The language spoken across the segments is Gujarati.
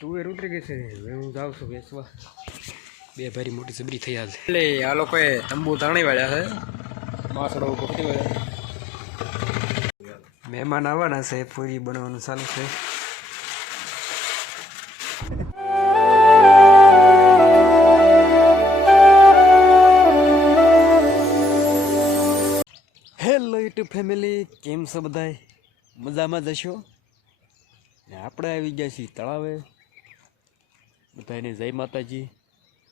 તુવેર ઉતરી ગઈ છે. હવે હું જાઉં છું બેસવા બે ભારી મોટી સબરી થઈ છે. એટલે આ લોકોએ તંબુ તાણી વાળ્યા છે. માસડો પકડી વાળ્યા. મહેમાન આવવાના છે પૂરી બનાવવાનું ચાલુ છે. હેલો યુટ્યુબ ફેમિલી કેમ છો બધાય? મજામાં જશો ને આપણે આવી ગયા છીએ તળાવે. બધાને જય માતાજી.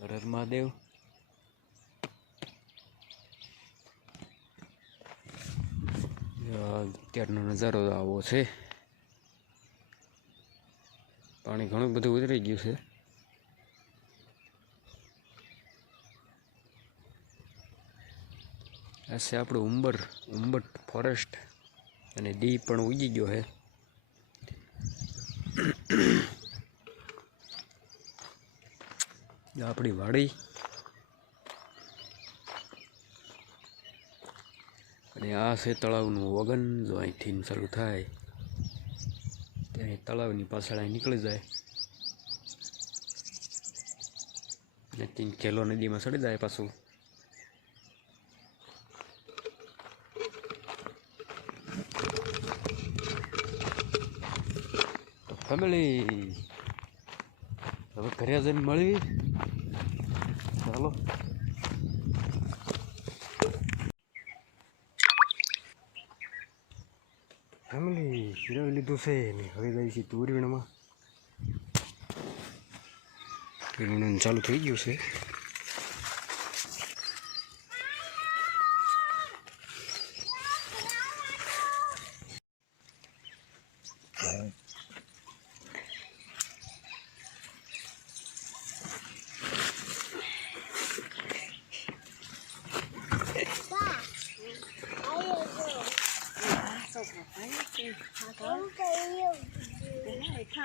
હર હર મહાદેવ. અત્યારનો નજારો આવો છે. પાણી ઘણું બધું ઉતરી ગયું છે. આ આપણું ઉંબર ઉંબટ ફોરેસ્ટ અને ડી પણ ઉગી ગયો છે આ આપણી વાડી. અને આ છે તળાવનું વગન, જો અહીંથી શરૂ થાય ત્યાં તળાવની પાછળ અહીં નીકળી જાય. અને ત્યાં ખેલો નદીમાં સડી જાય પાછું. ફેમિલી હવે ઘરે જઈને મળી. ચાલો. ફેમિલી ફેરવી લીધું છે ને હવે જાય છે તુરવીણમાં. તુરવીણ ચાલુ થઈ ગયું છે.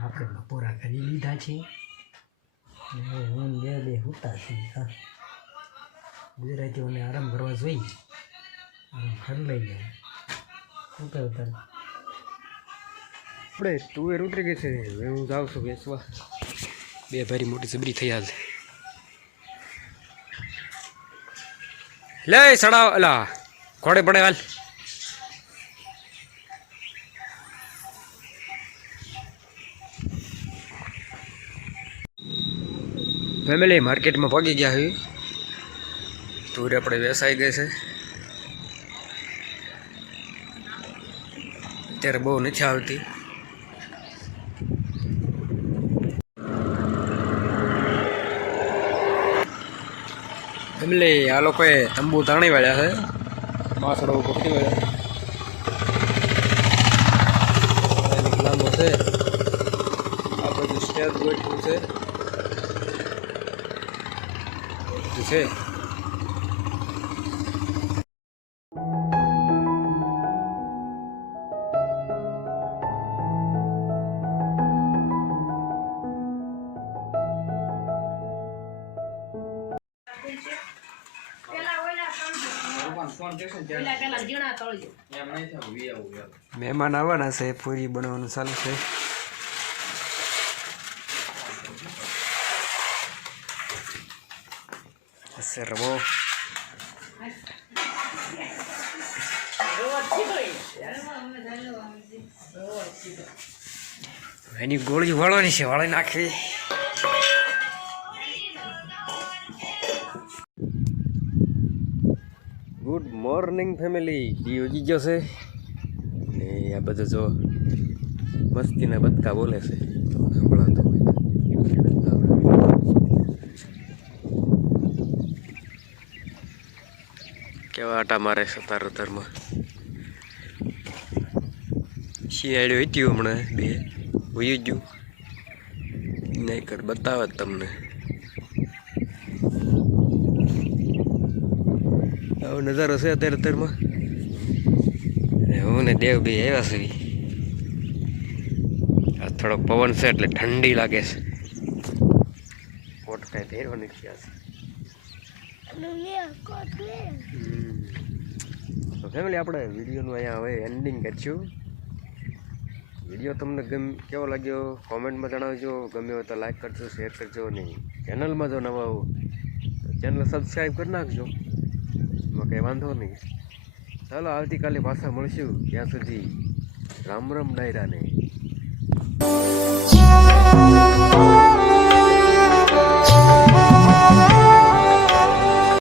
આપણે બપોરા કરી લીધા છે હું બે બે હોતા હા. ગુજરાતીઓને આરામ કરવા જોઈએ. ઘર લઈ જાય ઉતર ઉતર આપણે તુવેર ઉતરી ગઈ છે? હવે હું જાઉં છું બેસવા. બે ભારી મોટી સબરી થઈ આજે લે સડાવ, અલા. ઘોડે પડે હાલ. ફેમિલી માર્કેટમાં ભાગી ગયા હોય તુર આપણે વેસાઈ ગઈ છે. અત્યારે બહુ નથી આવતી. ફેમિલી, આ લોકોએ તંબુ તાણી વાળ્યા છે. માસડો પકડી વાળ્યા લાંબો છે. આ બધું સ્ટેજ ગોઠવું છે. છે. મહેમાન આવવાના છે પૂરી બનાવવાનું ચાલુ છે. સર્વો એની ગોળી વાળવાની છે વાળી નાખવી ગુડ મોર્નિંગ ફેમિલી ડી ઉગી ગયો છે ને આ બધો જો મસ્તીના બતકા બોલે છે સંભળાતું હોય કેવા આટા મારે સતાર ઉતરમાં શિયાળ્યું હતી હમણાં બે. હોઈ ગયું. નહીં કર, બતાવે તમને. આવો નજારો છે અત્યારે અત્યારમાં હું ને દેવ બે આવ્યા છે. આ થોડોક પવન છે એટલે ઠંડી લાગે છે. કોટ કાંઈ પહેરવાની આ તો ફેમિલી આપણે વિડીયોનું અહીંયા હવે એન્ડિંગ કરીશું. વીડિયો તમને ગમ, કેવો લાગ્યો? કોમેન્ટમાં જણાવજો. ગમ્યો હોય તો લાઈક કરજો શેર કરજો અને ચેનલમાં જો નવા હો ચેનલ સબસ્ક્રાઈબ કરી નાખજો. એમાં કંઈ વાંધો નહીં. ચાલો, આવતીકાલે પાછા મળશું. ત્યાં સુધી રામ રામ ડાયરાને.